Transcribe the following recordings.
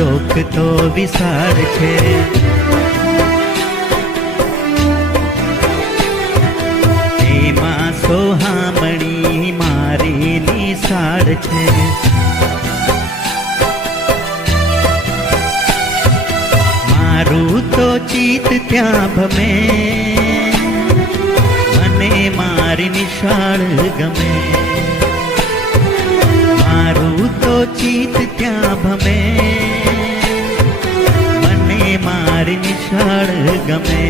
શોક તો વિશાળ છે. એમાં સોહામણી મારી નિશાળ છે. મારું તો ચિત્ત ત્યાં ભમે, મને મારી નિશાળ ગમે. મારું તો ચિત્ત ત્યાં ભમે, મને મારી નિશાળ ગમે.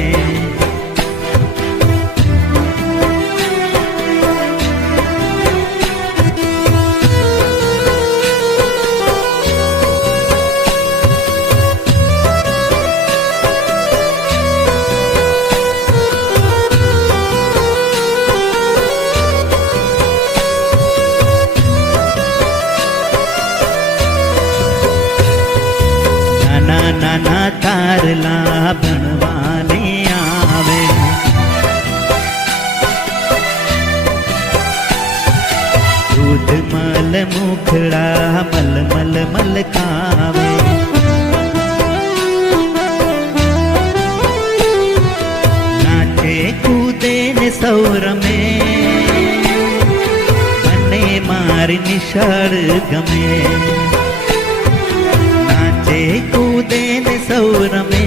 નાના તારલા ભણવાને આવે, દૂધ મલ મુખડા મલ મલ મલકાવે. નાચે કૂદે ને સૌ રમે, મને મારી નિશાળ ગમે. કૂદે ને સૌ રમે,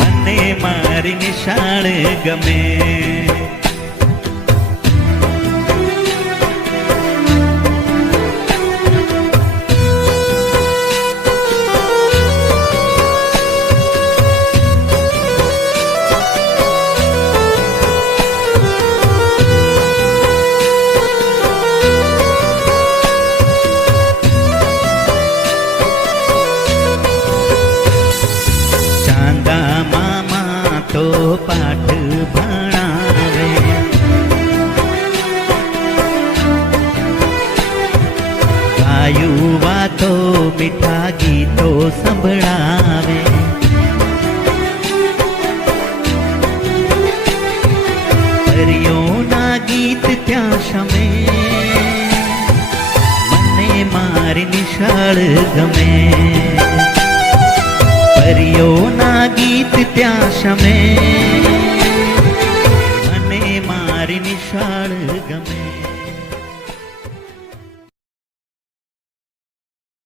મને મારી નિશાળ ગમે. મામા તો પાઠ ભણાવે, ગાયું વાતો મીઠા ગીતો સંભળાવે. હરિયોના ગીત ત્યાં શમે, મને મારી નિશાળ ગમે. પરીઓના ગીત ત્યાં શમે, મને મારી નિશાળ ગમે.